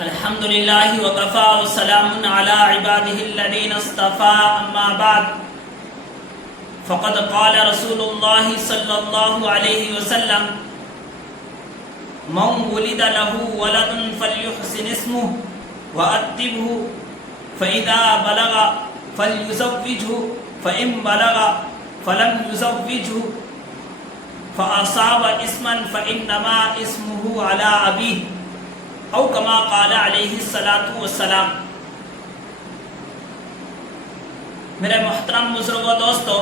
الحمد للہ وکفا وسلام علی عباده الذین اصطفى اما بعد فقد قال رسول اللہ صلی اللہ علیہ وسلم من ولد له ولد فلیحسن اسمه وأدبه فإذا بلغ فلیزوجه فإن بلغ فلم يزوجه فأصاب اسما فإنما اسمه على أبيه او کما قال علیہ الصلاۃ والسلام۔ میرے محترم بزرگوں دوستو،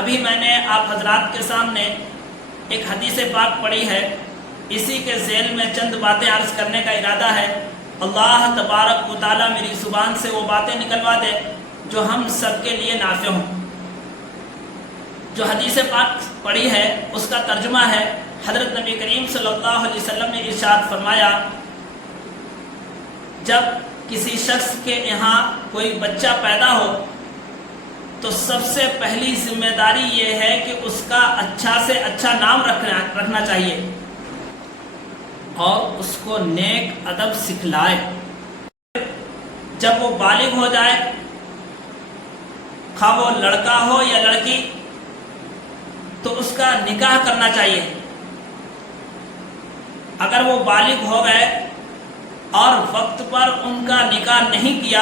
ابھی میں نے آپ حضرات کے سامنے ایک حدیث پاک پڑھی ہے، اسی کے ذیل میں چند باتیں عرض کرنے کا ارادہ ہے۔ اللہ تبارک و تعالیٰ میری زبان سے وہ باتیں نکلوا دے جو ہم سب کے لیے نافع ہوں۔ جو حدیث پاک پڑھی ہے اس کا ترجمہ ہے، حضرت نبی کریم صلی اللہ علیہ وسلم نے ارشاد فرمایا، جب کسی شخص کے یہاں کوئی بچہ پیدا ہو تو سب سے پہلی ذمہ داری یہ ہے کہ اس کا اچھا سے اچھا نام رکھنا چاہیے اور اس کو نیک ادب سکھلائے۔ جب وہ بالغ ہو جائے، خواہ وہ لڑکا ہو یا لڑکی، تو اس کا نکاح کرنا چاہیے۔ اگر وہ بالغ ہو گئے اور وقت پر ان کا نکاح نہیں کیا،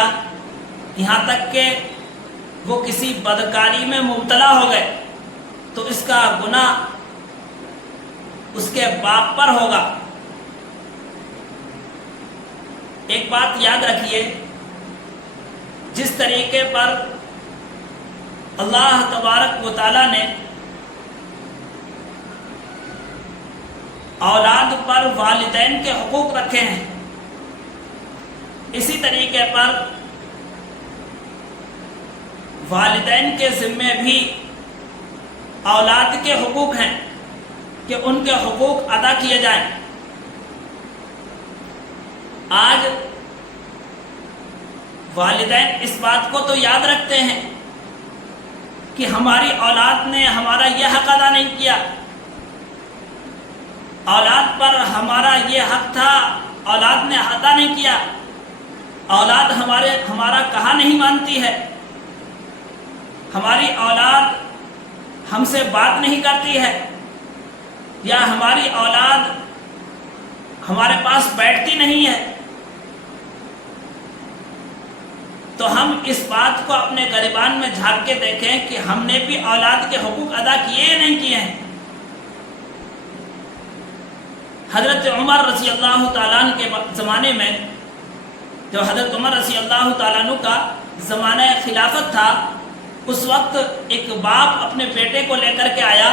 یہاں تک کہ وہ کسی بدکاری میں مبتلا ہو گئے، تو اس کا گناہ اس کے باپ پر ہوگا۔ ایک بات یاد رکھیے، جس طریقے پر اللہ تبارک و تعالیٰ نے اولاد پر والدین کے حقوق رکھے ہیں، اسی طریقے پر والدین کے ذمے بھی اولاد کے حقوق ہیں کہ ان کے حقوق ادا کیے جائیں۔ آج والدین اس بات کو تو یاد رکھتے ہیں کہ ہماری اولاد نے ہمارا یہ حق ادا نہیں کیا، اولاد پر ہمارا یہ حق تھا، اولاد نے ادا نہیں کیا، اولاد ہمارا کہا نہیں مانتی ہے، ہماری اولاد ہم سے بات نہیں کرتی ہے، یا ہماری اولاد ہمارے پاس بیٹھتی نہیں ہے، تو ہم اس بات کو اپنے گریبان میں جھانک کے دیکھیں کہ ہم نے بھی اولاد کے حقوق ادا کیے یا نہیں کیے ہیں۔ حضرت عمر رضی اللہ تعالیٰ عنہ کے زمانے میں، جو حضرت عمر رضی اللہ تعالیٰ عنہ کا زمانہ خلافت تھا، اس وقت ایک باپ اپنے بیٹے کو لے کر کے آیا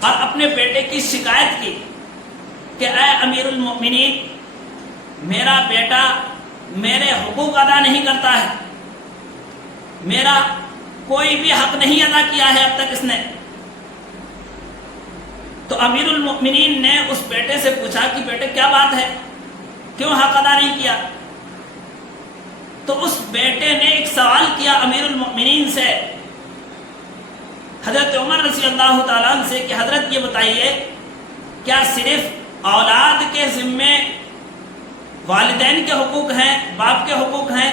اور اپنے بیٹے کی شکایت کی کہ اے امیر المؤمنین، میرا بیٹا میرے حقوق ادا نہیں کرتا ہے، میرا کوئی بھی حق نہیں ادا کیا ہے اب تک اس نے۔ تو امیر المؤمنین نے اس بیٹے سے پوچھا کہ بیٹے کیا بات ہے، کیوں حق ادا نہیں کیا؟ تو اس بیٹے نے ایک سوال کیا امیر المؤمنین سے، حضرت عمر رضی اللہ تعالیٰ عنہ سے، کہ حضرت یہ بتائیے، کیا صرف اولاد کے ذمے والدین کے حقوق ہیں، باپ کے حقوق ہیں،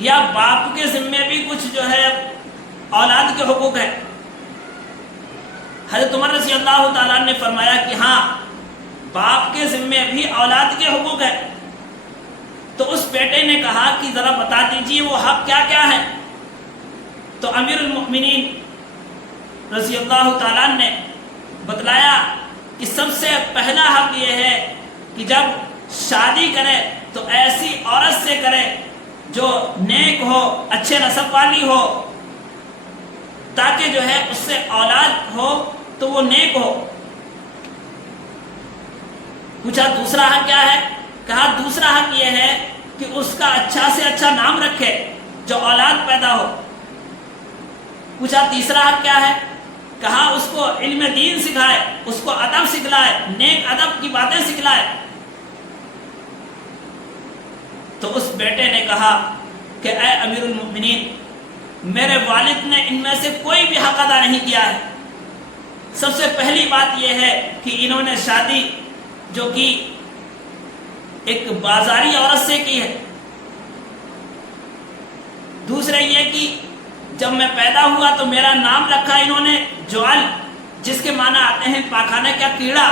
یا باپ کے ذمے بھی کچھ جو ہے اولاد کے حقوق ہیں؟ حضرت عمر رضی اللہ تعالیٰ عنہ نے فرمایا کہ ہاں، باپ کے ذمے بھی اولاد کے حقوق ہیں۔ تو اس بیٹے نے کہا کہ ذرا بتا دیجئے وہ حق کیا کیا ہے؟ تو امیر المؤمنین رضی اللہ تعالیٰ عنہ نے بتلایا کہ سب سے پہلا حق یہ ہے کہ جب شادی کرے تو ایسی عورت سے کرے جو نیک ہو، اچھے نسب والی ہو، تاکہ جو ہے اس سے اولاد ہو تو وہ نیک ہو۔ پوچھا دوسرا حق کیا ہے؟ کہا دوسرا حق یہ ہے کہ اس کا اچھا سے اچھا نام رکھے جو اولاد پیدا ہو۔ پوچھا تیسرا حق کیا ہے؟ کہا اس کو علم دین سکھائے، اس کو ادب سکھلائے، نیک ادب کی باتیں سکھلائے۔ تو اس بیٹے نے کہا کہ اے امیر المؤمنین، میرے والد نے ان میں سے کوئی بھی حق ادا نہیں کیا ہے۔ سب سے پہلی بات یہ ہے کہ انہوں نے شادی جو کی ایک بازاری عورت سے کی ہے. دوسرے یہ کہ جب میں پیدا ہوا تو میرا نام رکھا انہوں نے جوال، جس کے معنی آتے ہیں پاخانہ کا کیڑا.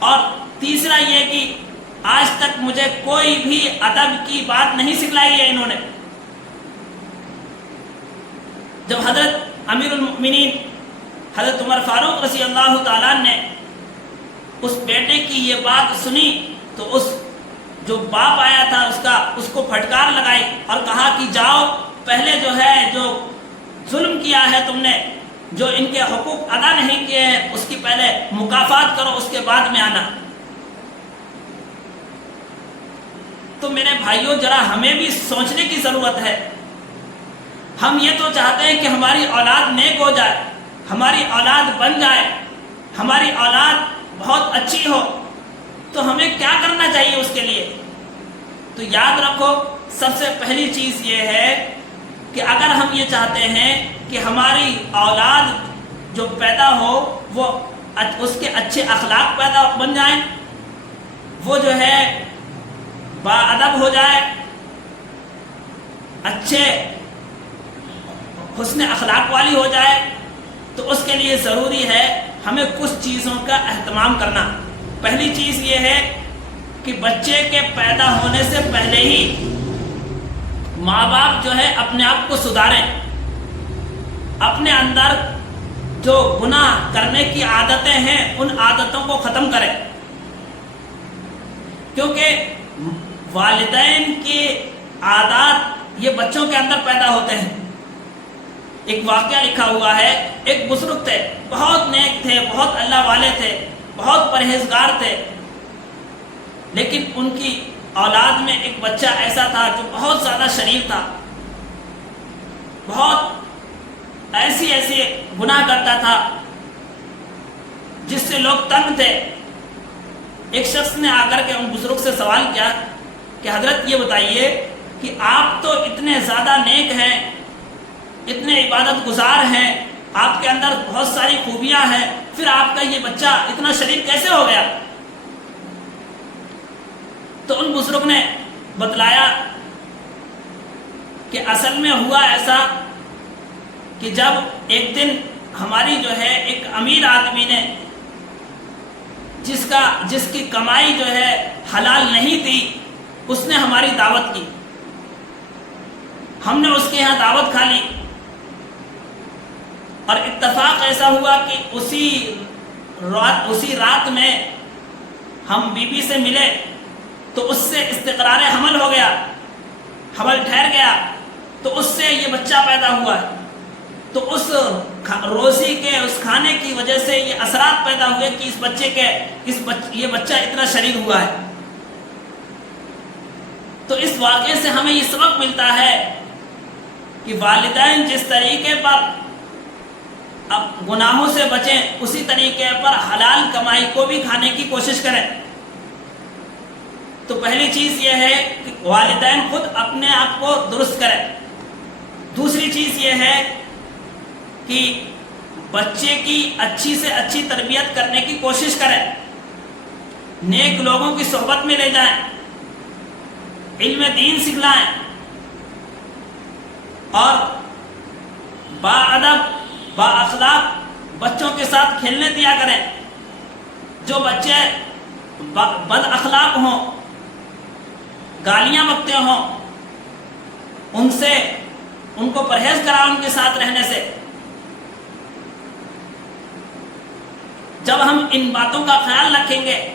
اور تیسرا یہ کہ آج تک مجھے کوئی بھی ادب کی بات نہیں سکھلائی ہے انہوں نے. جب حضرت امیر المؤمنین حضرت عمر فاروق رضی اللہ تعالیٰ نے اس بیٹے کی یہ بات سنی تو اس جو باپ آیا تھا اس کو پھٹکار لگائی اور کہا کہ جاؤ پہلے جو ظلم کیا ہے تم نے، جو ان کے حقوق ادا نہیں کیے ہیں اس کی پہلے مکافات کرو، اس کے بعد میں آنا. تو میرے بھائیوں ذرا ہمیں بھی سوچنے کی ضرورت ہے. ہم یہ تو چاہتے ہیں کہ ہماری اولاد نیک ہو جائے، ہماری اولاد بن جائے، ہماری اولاد بہت اچھی ہو، تو ہمیں کیا کرنا چاہیے اس کے لیے؟ تو یاد رکھو سب سے پہلی چیز یہ ہے کہ اگر ہم یہ چاہتے ہیں کہ ہماری اولاد جو پیدا ہو وہ اس کے اچھے اخلاق پیدا بن جائیں، وہ جو ہے باادب ہو جائے، اچھے حسن اخلاق والی ہو جائے، تو اس کے لیے ضروری ہے ہمیں کچھ چیزوں کا اہتمام کرنا. پہلی چیز یہ ہے کہ بچے کے پیدا ہونے سے پہلے ہی ماں باپ جو ہے اپنے آپ کو سدھاریں، اپنے اندر جو گناہ کرنے کی عادتیں ہیں ان عادتوں کو ختم کریں. کیونکہ والدین کی عادات یہ بچوں کے اندر پیدا ہوتے ہیں. ایک واقعہ لکھا ہوا ہے، ایک بزرگ تھے، بہت نیک تھے، بہت اللہ والے تھے، بہت پرہیزگار تھے، لیکن ان کی اولاد میں ایک بچہ ایسا تھا جو بہت زیادہ شریر تھا، بہت ایسی گناہ کرتا تھا جس سے لوگ تنگ تھے. ایک شخص نے آ کر کے ان بزرگ سے سوال کیا کہ حضرت یہ بتائیے کہ آپ تو اتنے زیادہ نیک ہیں، اتنے عبادت گزار ہیں، آپ کے اندر بہت ساری خوبیاں ہیں، پھر آپ کا یہ بچہ اتنا شریر کیسے ہو گیا؟ تو ان بزرگ نے بتلایا کہ اصل میں ہوا ایسا کہ جب ایک دن ہماری جو ہے ایک امیر آدمی نے جس کی کمائی جو ہے حلال نہیں تھی، اس نے ہماری دعوت کی، ہم نے اس کے یہاں دعوت کھا لی، اور اتفاق ایسا ہوا کہ اسی رات میں ہم بی بی سے ملے تو اس سے استقرار حمل ہو گیا، حمل ٹھہر گیا، تو اس سے یہ بچہ پیدا ہوا ہے. تو اس روزی کے اس کھانے کی وجہ سے یہ اثرات پیدا ہوئے کہ یہ بچہ اتنا شریر ہوا ہے. تو اس واقعے سے ہمیں یہ سبق ملتا ہے کہ والدین جس طریقے پر اب گناہوں سے بچیں اسی طریقے پر حلال کمائی کو بھی کھانے کی کوشش کریں. تو پہلی چیز یہ ہے کہ والدین خود اپنے آپ کو درست کریں. دوسری چیز یہ ہے کہ بچے کی اچھی سے اچھی تربیت کرنے کی کوشش کریں، نیک لوگوں کی صحبت میں لے جائیں، علم دین سکھلائیں، اور باادب بااخلاق بچوں کے ساتھ کھیلنے دیا کریں. جو بچے بد اخلاق ہوں، گالیاں بکتے ہوں، ان کو پرہیز کرا ان کے ساتھ رہنے سے. جب ہم ان باتوں کا خیال رکھیں گے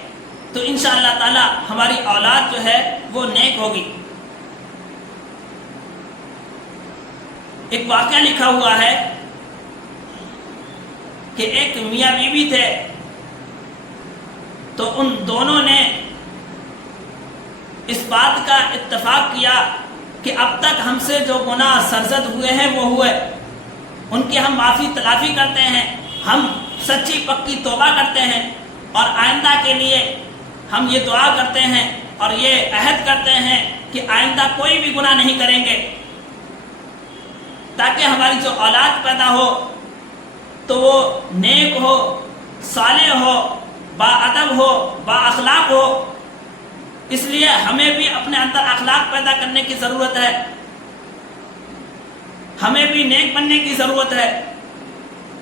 تو انشاءاللہ تعالی ہماری اولاد جو ہے وہ نیک ہوگی. ایک واقعہ لکھا ہوا ہے کہ ایک میاں بیوی تھے، تو ان دونوں نے اس بات کا اتفاق کیا کہ اب تک ہم سے جو گناہ سرزد ہوئے ہیں وہ ہوئے، ان کی ہم معافی تلافی کرتے ہیں، ہم سچی پکی توبہ کرتے ہیں، اور آئندہ کے لیے ہم یہ دعا کرتے ہیں اور یہ عہد کرتے ہیں کہ آئندہ کوئی بھی گناہ نہیں کریں گے، تاکہ ہماری جو اولاد پیدا ہو تو وہ نیک ہو، صالح ہو، باادب ہو، با اخلاق ہو. اس لیے ہمیں بھی اپنے اندر اخلاق پیدا کرنے کی ضرورت ہے، ہمیں بھی نیک بننے کی ضرورت ہے.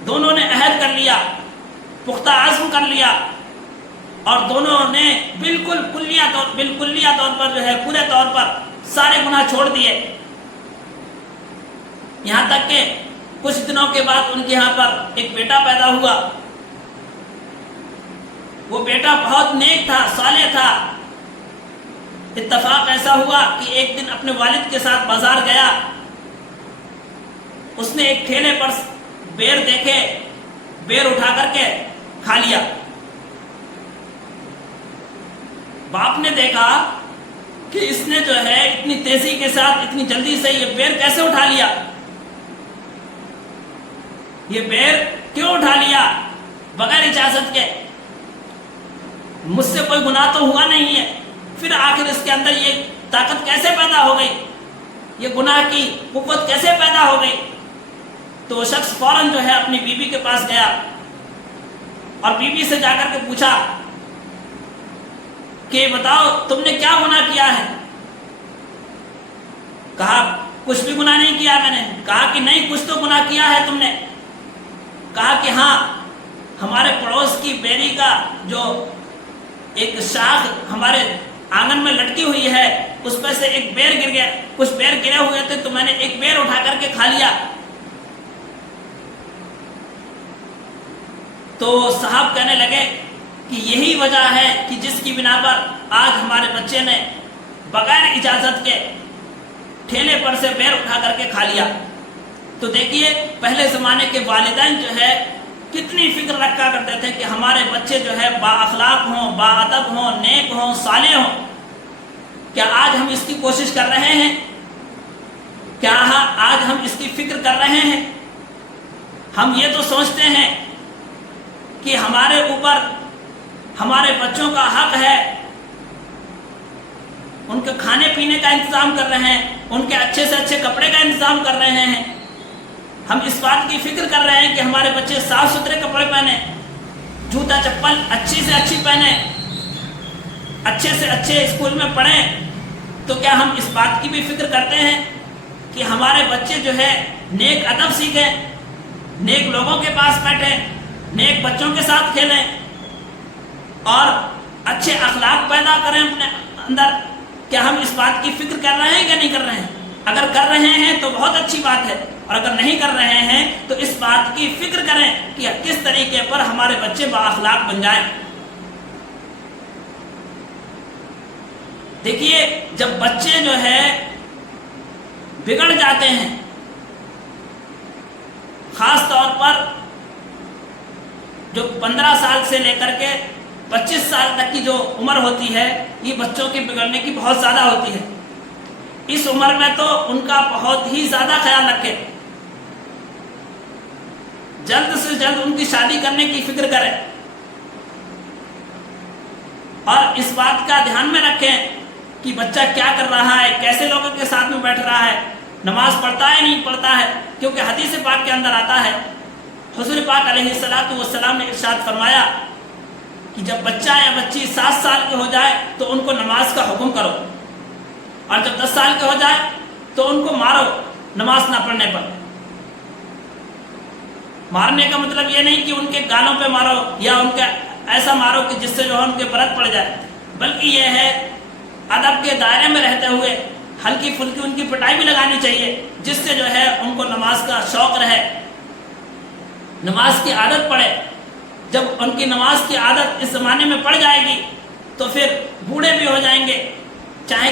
دونوں نے عہد کر لیا، پختہ عزم کر لیا، اور دونوں نے بالکلیہ طور پر جو ہے پورے طور پر سارے گناہ چھوڑ دیے. یہاں تک کہ کچھ دنوں کے بعد ان کے یہاں پر ایک بیٹا پیدا ہوا. وہ بیٹا بہت نیک تھا، صالح تھا. اتفاق ایسا ہوا کہ ایک دن اپنے والد کے ساتھ بازار گیا. اس نے ایک ٹھیلے پر بیر دیکھے، بیر اٹھا کر کے کھا لیا. باپ نے دیکھا کہ اس نے جو ہے اتنی تیزی کے ساتھ اتنی جلدی سے یہ بیر کیسے اٹھا لیا، یہ بیر کیوں اٹھا لیا بغیر اجازت کے؟ مجھ سے کوئی گناہ تو ہوا نہیں ہے، پھر آخر اس کے اندر یہ طاقت کیسے پیدا ہو گئی، یہ گناہ کی قوت کیسے پیدا ہو گئی؟ تو وہ شخص فوراً جو ہے اپنی بیوی کے پاس گیا اور بیوی سے جا کر کے پوچھا کہ بتاؤ تم نے کیا گناہ کیا ہے؟ کہا کچھ بھی گناہ نہیں کیا میں نے. کہا کہ نہیں، کچھ تو گناہ کیا ہے تم نے. کہا کہ ہاں، ہمارے پڑوس کی بیری کا جو ایک شاخ ہمارے آنگن میں لٹکی ہوئی ہے اس پہ سے ایک بیر گر گیا، کچھ بیر گرے ہوئے تھے تو میں نے ایک بیر اٹھا کر کے کھا لیا. تو صاحب کہنے لگے کہ یہی وجہ ہے کہ جس کی بنا پر آج ہمارے بچے نے بغیر اجازت کے ٹھیلے پر سے بیر اٹھا کر کے کھا لیا. تو دیکھیے پہلے زمانے کے والدین جو ہے کتنی فکر رکھا کرتے تھے کہ ہمارے بچے جو ہے با اخلاق ہوں، با ادب ہوں، نیک ہوں، صالح ہوں. کیا آج ہم اس کی کوشش کر رہے ہیں؟ کیا آج ہم اس کی فکر کر رہے ہیں؟ ہم یہ تو سوچتے ہیں کہ ہمارے اوپر ہمارے بچوں کا حق ہے، ان کے کھانے پینے کا انتظام کر رہے ہیں، ان کے اچھے سے اچھے کپڑے کا انتظام کر رہے ہیں. ہم اس بات کی فکر کر رہے ہیں کہ ہمارے بچے صاف ستھرے کپڑے پہنے، جوتا چپل اچھی سے اچھی پہنے، اچھے سے اچھے اسکول میں پڑھیں. تو کیا ہم اس بات کی بھی فکر کرتے ہیں کہ ہمارے بچے جو ہے نیک ادب سیکھیں، نیک لوگوں کے پاس بیٹھیں، نیک بچوں کے ساتھ کھیلیں اور اچھے اخلاق پیدا کریں اپنے اندر؟ کیا ہم اس بات کی فکر کر رہے ہیں کہ نہیں کر رہے ہیں؟ اگر کر رہے ہیں تو بہت اچھی بات ہے، اور اگر نہیں کر رہے ہیں تو اس بات کی فکر کریں کہ کس طریقے پر ہمارے بچے با اخلاق بن جائیں. دیکھیے جب بچے جو ہے بگڑ جاتے ہیں، خاص طور پر جو 15 سال سے لے کر کے 25 سال تک کی جو عمر ہوتی ہے، یہ بچوں کے بگڑنے کی بہت زیادہ ہوتی ہے. اس عمر میں تو ان کا بہت ہی زیادہ خیال رکھیں، جلد سے جلد ان کی شادی کرنے کی فکر کریں، اور اس بات کا دھیان میں رکھیں کہ بچہ کیا کر رہا ہے، کیسے لوگوں کے ساتھ میں بیٹھ رہا ہے، نماز پڑھتا ہے نہیں پڑھتا ہے. کیونکہ حدیث پاک کے اندر آتا ہے، حضور پاک علیہ السلام نے ارشاد فرمایا کہ جب بچہ یا بچی 7 سال کے ہو جائے تو ان کو نماز کا حکم کرو، اور جب 10 سال کے ہو جائے تو ان کو مارو نماز نہ پڑھنے پر. مارنے کا مطلب یہ نہیں کہ ان کے گالوں پہ مارو یا ان کا ایسا مارو کہ جس سے جو ہے ان کے برت پڑ جائے، بلکہ یہ ہے ادب کے دائرے میں رہتے ہوئے ہلکی پھلکی ان کی پٹائی بھی لگانی چاہیے، جس سے جو ہے ان کو نماز کا شوق رہے، نماز کی عادت پڑے. جب ان کی نماز کی عادت اس زمانے میں پڑ جائے گی تو پھر بوڑھے بھی ہو جائیں گے، چاہے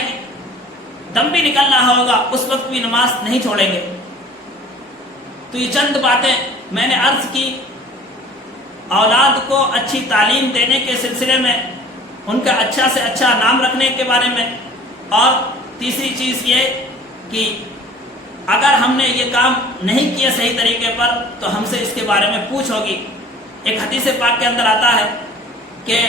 دم بھی نکل رہا ہوگا اس وقت بھی نماز نہیں چھوڑیں گے. تو یہ چند باتیں میں نے عرض کی اولاد کو اچھی تعلیم دینے کے سلسلے میں، ان کا اچھا سے اچھا نام رکھنے کے بارے میں، اور تیسری چیز یہ کہ اگر ہم نے یہ کام نہیں کیا صحیح طریقے پر تو ہم سے اس کے بارے میں پوچھ ہوگی. ایک حدیث پاک کے اندر آتا ہے کہ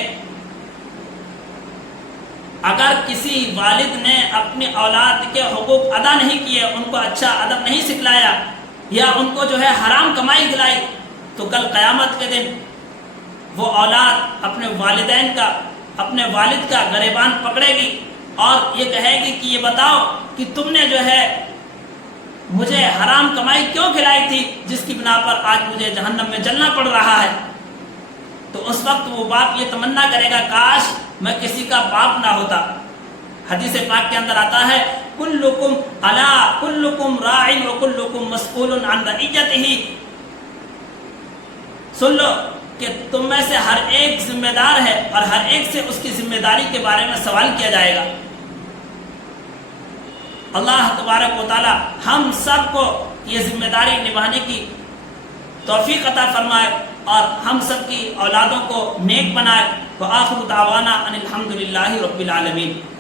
اگر کسی والد نے اپنی اولاد کے حقوق ادا نہیں کیے، ان کو اچھا ادب نہیں سکھلایا یا ان کو جو ہے حرام کمائی کھلائی، تو کل قیامت کے دن وہ اولاد اپنے والدین کا، اپنے والد کا گریبان پکڑے گی اور یہ کہے گی کہ یہ بتاؤ کہ تم نے جو ہے مجھے حرام کمائی کیوں کھلائی تھی جس کی بنا پر آج مجھے جہنم میں جلنا پڑ رہا ہے۔ تو اس وقت وہ باپ یہ تمنا کرے گا کاش میں کسی کا باپ نہ ہوتا۔ حدیث پاک کے اندر آتا ہے کلکم الا کلکم راع وکلکم مسئول عن رعیتہ، سن لو کہ تم میں سے ہر ایک ذمہ دار ہے اور ہر ایک سے اس کی ذمہ داری کے بارے میں سوال کیا جائے گا۔ اللہ تبارک و تعالی ہم سب کو یہ ذمہ داری نبھانے کی توفیق عطا فرمائے اور ہم سب کی اولادوں کو نیک بنائے۔ وآخر دعوانا ان الحمد للہ رب العالمین۔